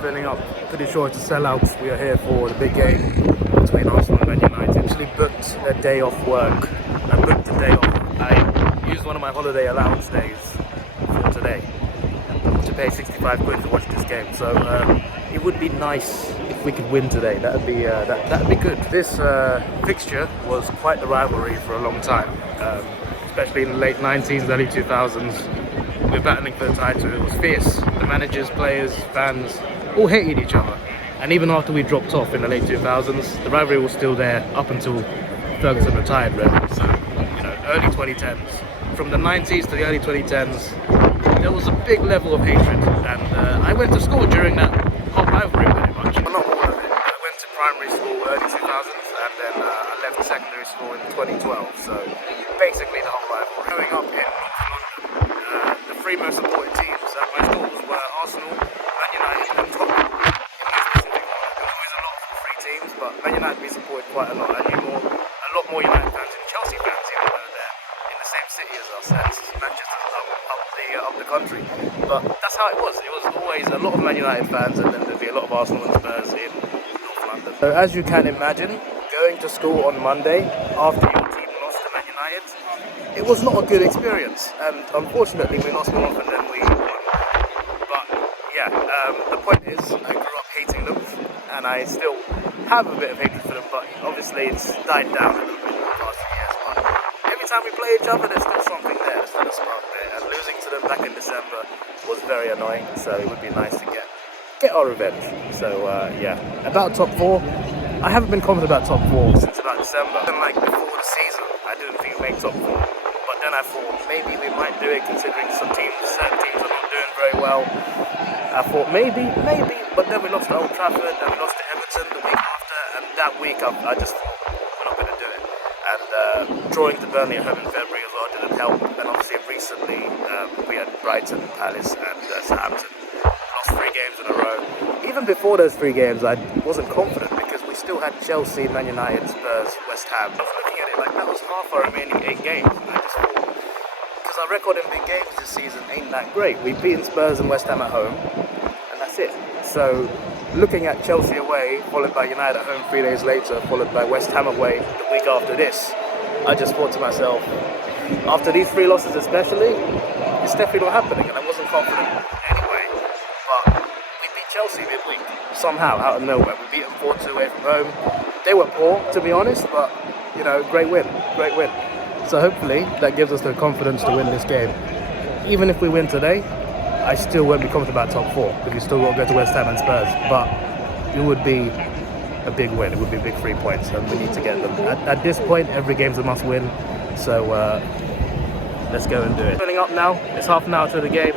filling up. Pretty sure it's a sellout. We are here for the big game between Arsenal and Man United. I actually booked a day off work. I booked a day off. I used one of my holiday allowance days for today to pay 65 quid to watch this game. So it would be nice if we could win today. That'd be good. This fixture was quite the rivalry for a long time, especially in the late 90s, early 2000s. We were battling for the title. It was fierce. The managers, players, fans all hated each other. And even after we dropped off in the late 2000s, the rivalry was still there up until Ferguson retired, really. So, you know, early 2010s. From the 90s to the early 2010s, there was a big level of hatred. And I went to school during that hot rivalry pretty much. Well, not all of it. I went to primary school early 2000s, and then I left secondary school in 2012. So basically the whole rivalry. Growing up in London, the three most supported teams at my schools were Arsenal, Man United and Tottenham. There was always a lot of three teams, but Man United we supported quite a lot. I knew a lot more United fans and Chelsea fans even though they're in the same city as us. That's Manchester up the country. But that's how it was. It was always a lot of Man United fans and then there'd be a lot of Arsenal and Spurs in North London. So as you can imagine, going to school on Monday after your team lost to Man United, it was not a good experience, and unfortunately we lost more often than we won. But yeah, the point is I grew up hating them and I still have a bit of hatred for them, but obviously it's died down a little bit in the past few years. But every time we play each other there's still something there, there's still a spark there, and losing to them back in December was very annoying, so it would be nice to get our revenge. So yeah, about top 4, I haven't been confident about top 4 since about December. And like before the season I didn't think we'd make top 4. Then I thought maybe we might do it considering certain teams are not doing very well. I thought maybe, but then we lost to Old Trafford, then we lost to Everton the week after, and that week I just thought we're not going to do it. And drawing to Burnley at home in February as well didn't help, and obviously recently we had Brighton, Palace and Southampton. Lost 3 games in a row. Even before those 3 games I wasn't confident because we still had Chelsea, Man United, Spurs, West Ham. I was looking at it like that was half our remaining 8 games. And I just thought, because our record in big games this season ain't that great. We've beaten Spurs and West Ham at home, and that's it. So looking at Chelsea away, followed by United at home 3 days later, followed by West Ham away the week after this, I just thought to myself, after these 3 losses especially, it's definitely not happening, and I wasn't confident anyway. But we beat Chelsea midweek, somehow, out of nowhere. We beat them 4-2 away from home. They were poor, to be honest, but, you know, great win. So hopefully that gives us the confidence to win this game. Even if we win today, I still won't be confident about top 4 because we still got to go to West Ham and Spurs. But it would be a big win. It would be big 3 points, and we need to get them. At this point, every game's a must-win. So let's go and do it. Filling up now. It's half an hour to the game.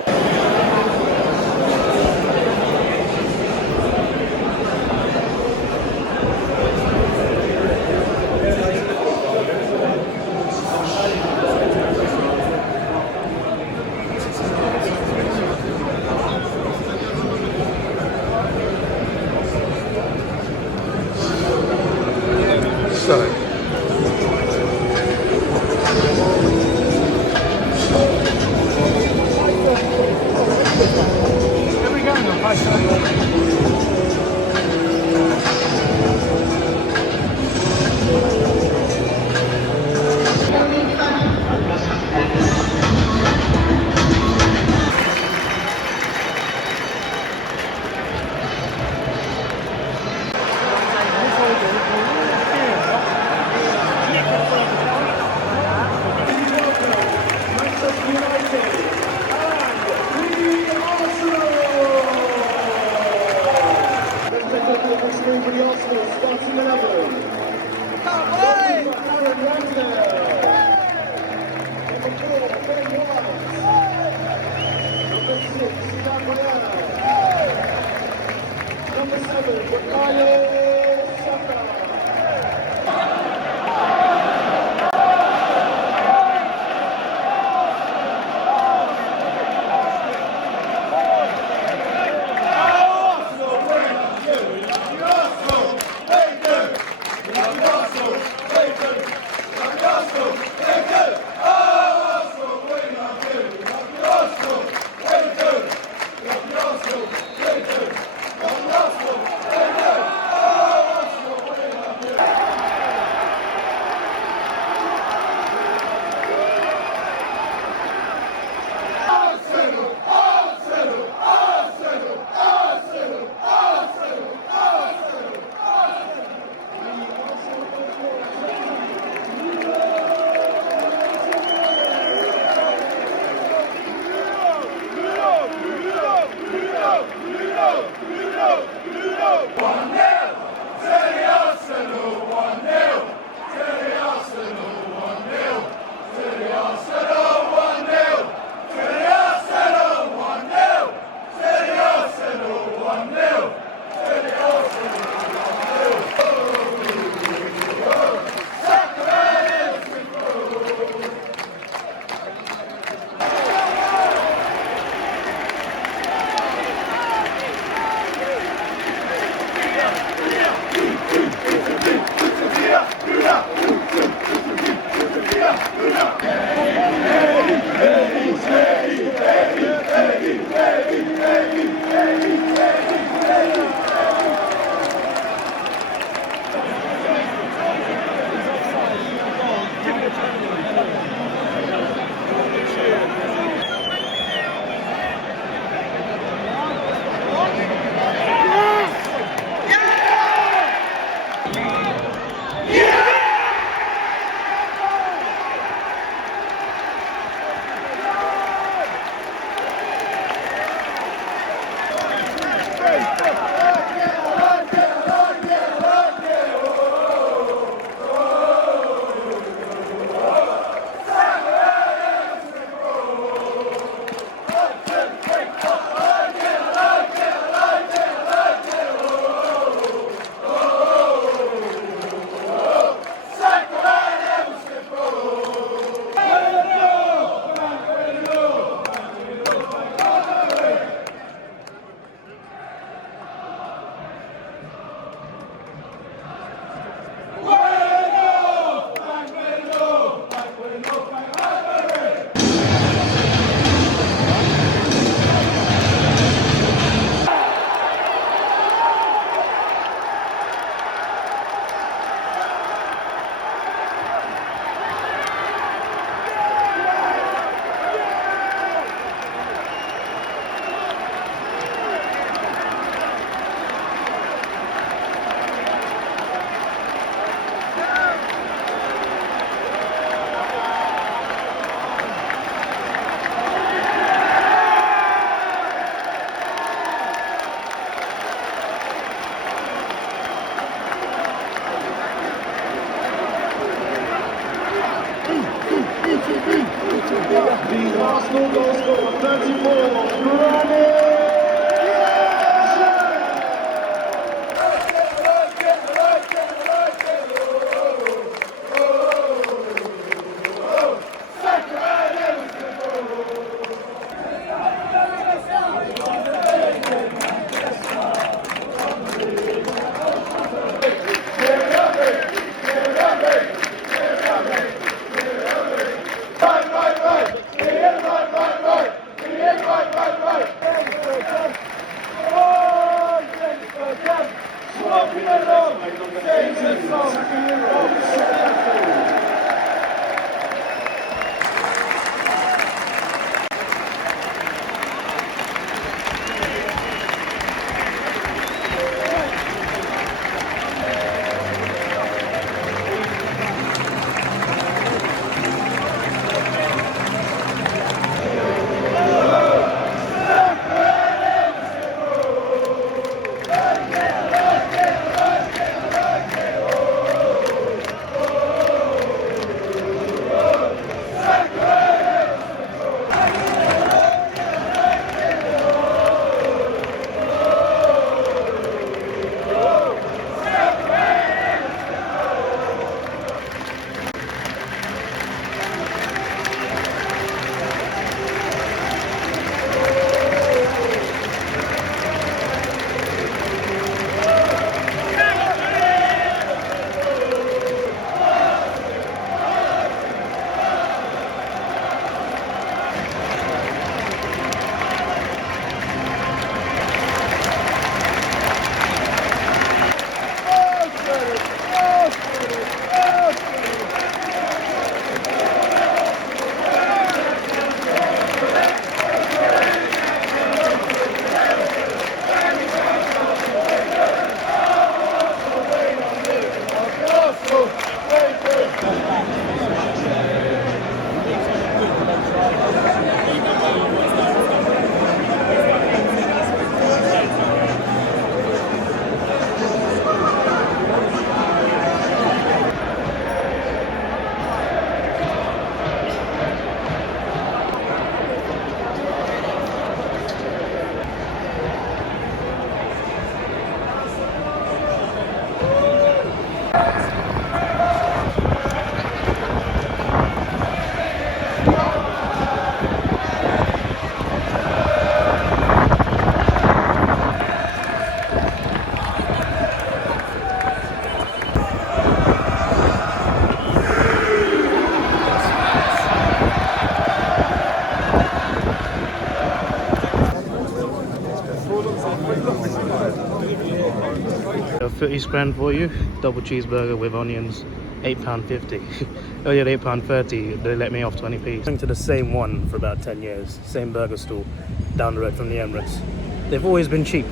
A footy spread for you, double cheeseburger with onions, £8.50. Earlier at £8.30, they let me off 20p. Going to the same one for about 10 years, same burger stall down the road from the Emirates. They've always been cheap,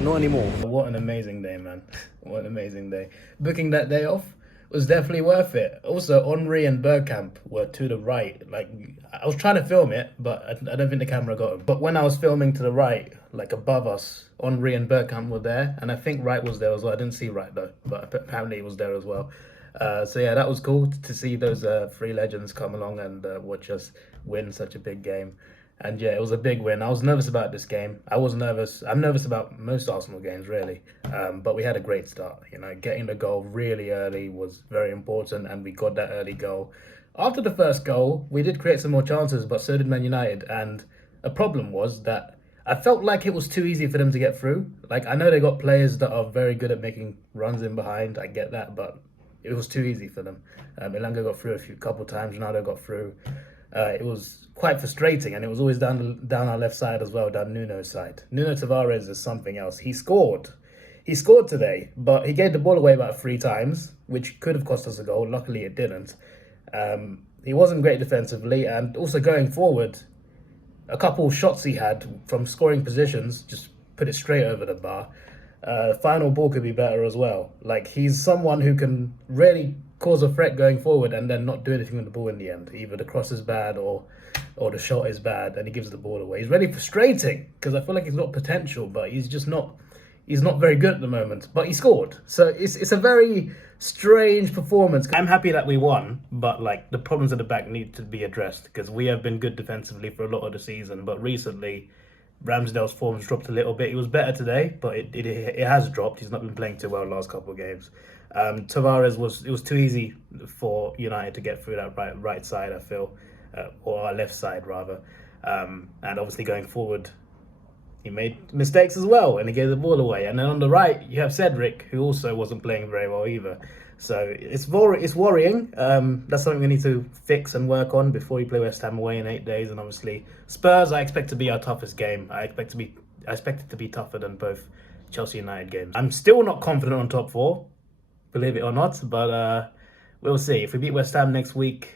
not anymore. What an amazing day, man. What an amazing day. Booking that day off was definitely worth it. Also, Henri and Bergkamp were to the right. Like, I was trying to film it, but I don't think the camera got them. But when I was filming to the right, like above us, Henri and Bergkamp were there, and I think Wright was there as well. I didn't see Wright though, but apparently he was there as well. So yeah, that was cool to see those three legends come along and watch us win such a big game. And yeah, it was a big win. I was nervous about this game. I was nervous. I'm nervous about most Arsenal games, really. But we had a great start. You know, getting the goal really early was very important, and we got that early goal. After the first goal, we did create some more chances, but so did Man United. And a problem was that I felt like it was too easy for them to get through. Like, I know they got players that are very good at making runs in behind. I get that, but it was too easy for them. Elanga got through a couple times. Ronaldo got through. It was quite frustrating, and it was always down our left side as well, down Nuno's side. Nuno Tavares is something else. He scored today, but he gave the ball away about 3 times, which could have cost us a goal. Luckily, it didn't. He wasn't great defensively, and also going forward, a couple of shots he had from scoring positions just put it straight over the bar. Final ball could be better as well. Like, he's someone who can really cause a threat going forward and then not do anything with the ball in the end. Either the cross is bad or the shot is bad and he gives the ball away. He's really frustrating because I feel like he's got potential, but he's just not he's not very good at the moment, but he scored. So it's a very strange performance. I'm happy that we won, but like the problems at the back need to be addressed because we have been good defensively for a lot of the season, but recently Ramsdale's form's dropped a little bit. He was better today, but it has dropped. He's not been playing too well the last couple of games. Tavares was too easy for United to get through that right side, I feel, or our left side rather. And obviously going forward, he made mistakes as well, and he gave the ball away. And then on the right, you have Cedric, who also wasn't playing very well either. So it's worrying. That's something we need to fix and work on before we play West Ham away in 8 days. And obviously Spurs, I expect to be our toughest game. I expect it to be tougher than both Chelsea United games. I'm still not confident on top 4, believe it or not, but we'll see. If we beat West Ham next week,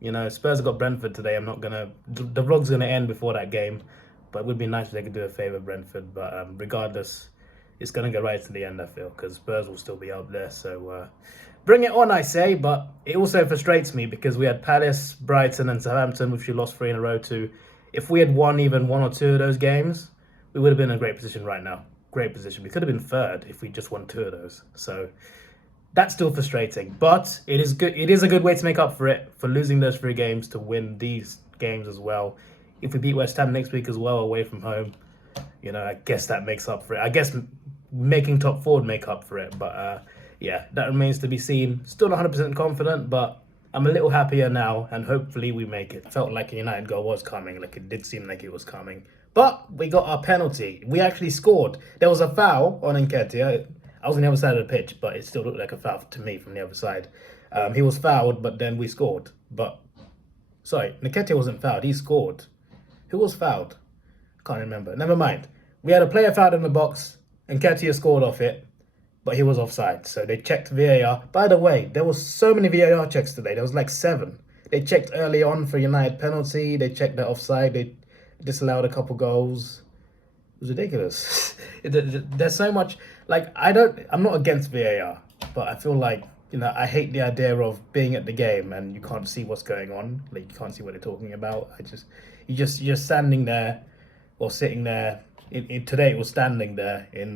you know, Spurs have got Brentford today. The vlog's gonna end before that game, but it would be nice if they could do a favour Brentford. But regardless, it's gonna go right to the end, I feel, because Spurs will still be up there. So bring it on, I say. But it also frustrates me because we had Palace, Brighton, and Southampton, which we lost 3 in a row to. If we had won even 1 or 2 of those games, we would have been in a great position right now. Great position. We could have been 3rd if we just won 2 of those. So that's still frustrating, but it is good. It is a good way to make up for it, for losing those 3 games, to win these games as well. If we beat West Ham next week as well, away from home, you know, I guess that makes up for it. I guess making top 4 would make up for it, but yeah, that remains to be seen. Still not 100% confident, but I'm a little happier now, and hopefully we make it. Felt like a United goal was coming, like it did seem like it was coming. But we got our penalty. We actually scored. There was a foul on Nketiah. I was on the other side of the pitch, but it still looked like a foul to me from the other side. He was fouled, but then we scored. But, sorry, Nketiah wasn't fouled. He scored. Who was fouled? Can't remember. Never mind. We had a player fouled in the box, and Nketiah scored off it, but he was offside. So they checked VAR. By the way, there was so many VAR checks today. There was like 7. They checked early on for United penalty. They checked the offside. They disallowed a couple goals. It was ridiculous. There's so much, like, I'm not against VAR, but I feel like, you know, I hate the idea of being at the game and you can't see what's going on. Like, you can't see what they're talking about. You're just standing there or sitting there. Today it was standing there in,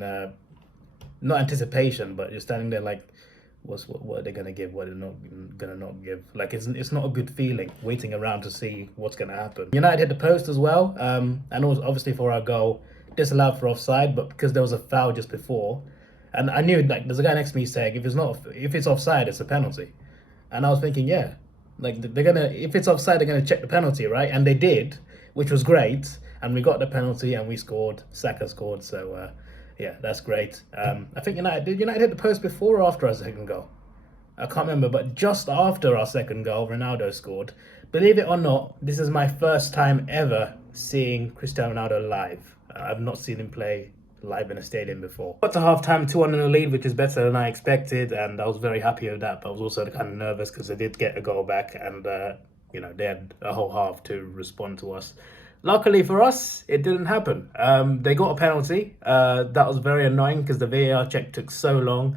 not anticipation, but you're standing there like, what are they going to give? What are they not going to not give? Like, it's not a good feeling waiting around to see what's going to happen. United hit the post as well, and it was obviously for our goal. Disallowed for offside, but because there was a foul just before, and I knew, like, there's a guy next to me saying if it's offside, it's a penalty, and I was thinking, yeah, like, if it's offside, they're gonna check the penalty, right? And they did, which was great, and we got the penalty and we scored. Saka scored, so yeah, that's great. I think did United hit the post before or after our second goal? I can't remember, but just after our second goal, Ronaldo scored. Believe it or not, this is my first time ever seeing Cristiano Ronaldo live. I've not seen him play live in a stadium before. Got to half-time, 2-1 in the lead, which is better than I expected, and I was very happy with that, but I was also kind of nervous because they did get a goal back, and you know, they had a whole half to respond to us. Luckily for us, it didn't happen. They got a penalty. That was very annoying because the VAR check took so long.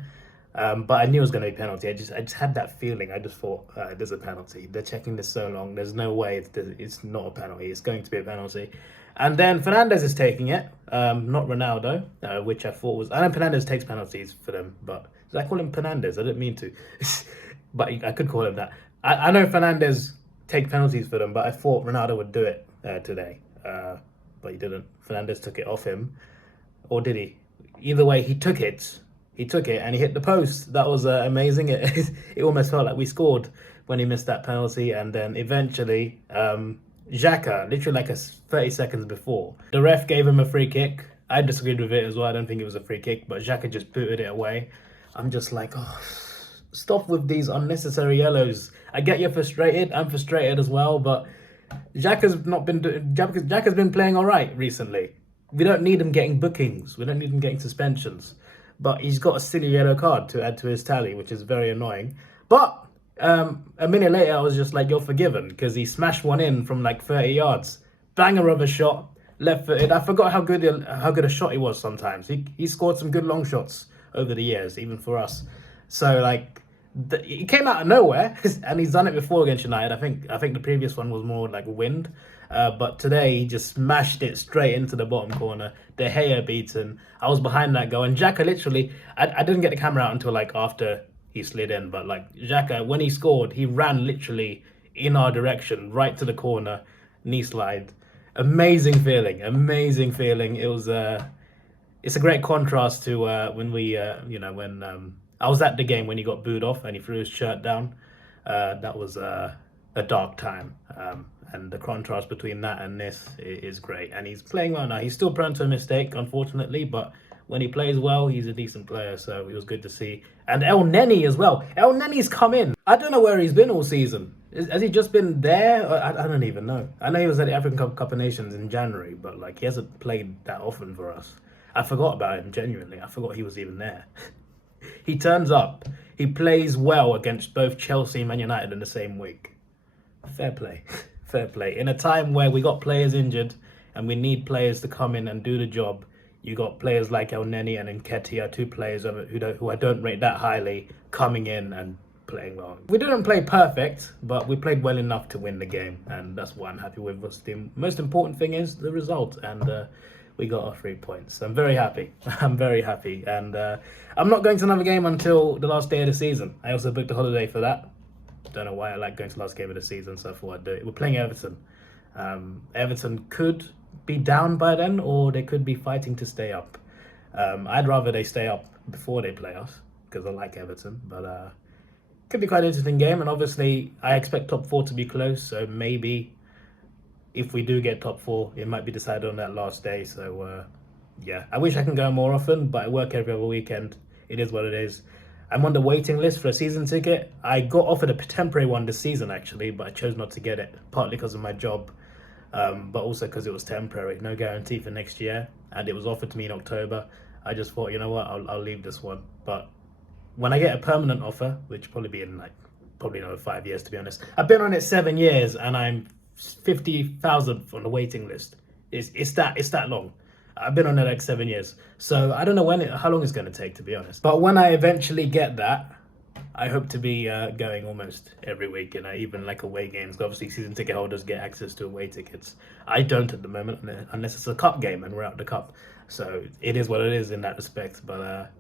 But I knew it was going to be a penalty. I just had that feeling. I just thought, there's a penalty. They're checking this so long. There's no way it's not a penalty. It's going to be a penalty. And then Fernandes is taking it, not Ronaldo, which I thought was... I know Fernandes takes penalties for them, but... Did I call him Fernandes? I didn't mean to. But I could call him that. I know Fernandes takes penalties for them, but I thought Ronaldo would do it today. But he didn't. Fernandes took it off him. Or did he? Either way, he took it. He took it and he hit the post. That was amazing. It almost felt like we scored when he missed that penalty. And then eventually, Xhaka, literally like 30 seconds before, the ref gave him a free kick. I disagreed with it as well. I don't think it was a free kick, but Xhaka just booted it away. I'm just like, oh, stop with these unnecessary yellows. I get you're frustrated. I'm frustrated as well, but Xhaka's been playing all right recently. We don't need him getting bookings. We don't need him getting suspensions. But he's got a silly yellow card to add to his tally, which is very annoying. But a minute later, I was just like, you're forgiven, because he smashed one in from like 30 yards. Banger of a shot, left-footed. I forgot how good a shot he was sometimes. He scored some good long shots over the years, even for us. So, like, he came out of nowhere, and he's done it before against United. I think the previous one was more like wind. But today he just smashed it straight into the bottom corner. De Gea beaten. I was behind that goal, and Xhaka literally, I didn't get the camera out until like after he slid in, but like Xhaka, when he scored, he ran literally in our direction, right to the corner, knee slide. Amazing feeling, amazing feeling. It was it's a great contrast to when we, when I was at the game when he got booed off and he threw his shirt down. That was a dark time. And the contrast between that and this is great. And he's playing well now. He's still prone to a mistake, unfortunately, but when he plays well, he's a decent player, so it was good to see. And El Neni as well. El Neni's come in. I don't know where he's been all season. Has he just been there? I don't even know. I know he was at the African Cup of Nations in January, but like he hasn't played that often for us. I forgot about him, genuinely. I forgot he was even there. He turns up. He plays well against both Chelsea and Man United in the same week. Fair play. Fair play. In a time where we got players injured and we need players to come in and do the job, you got players like El Neni and Nketiah, two players who I don't rate that highly, coming in and playing well. We didn't play perfect, but we played well enough to win the game, and that's what I'm happy with. The most important thing is the result, and we got our 3 points. I'm very happy. I'm very happy, and I'm not going to another game until the last day of the season. I also booked a holiday for that. Don't know why I like going to the last game of the season, so I thought I'd do it. We're playing Everton. Everton could be down by then, or they could be fighting to stay up. I'd rather they stay up before they play us, because I like Everton, but could be quite an interesting game. And obviously I expect top 4 to be close, so maybe if we do get top 4, it might be decided on that last day. So yeah, I wish I can go more often, but I work every other weekend. It is what it is. I'm on the waiting list for a season ticket. I got offered a temporary one this season actually, but I chose not to get it, partly because of my job, but also because it was temporary, no guarantee for next year, and it was offered to me in October. I just thought, you know what, I'll leave this one. But when I get a permanent offer, which probably be in like probably another 5 years, to be honest. I've been on it 7 years, and I'm 50,000 on the waiting list. It's that long. I've been on it like 7 years, so I don't know how long it's going to take, to be honest. But when I eventually get that, I hope to be going almost every week, even like away games. Obviously, season ticket holders get access to away tickets. I don't at the moment, unless it's a cup game and we're out the cup. So it is what it is in that respect. But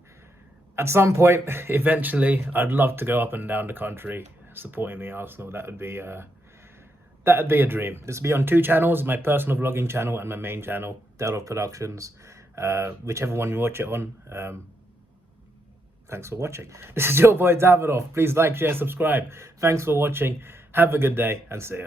at some point, eventually, I'd love to go up and down the country supporting the Arsenal. That would be a dream. This will be on 2 channels, my personal vlogging channel and my main channel, Davidoff Productions. Whichever one you watch it on. Thanks for watching. This is your boy Davidoff. Please like, share, subscribe. Thanks for watching. Have a good day and see ya.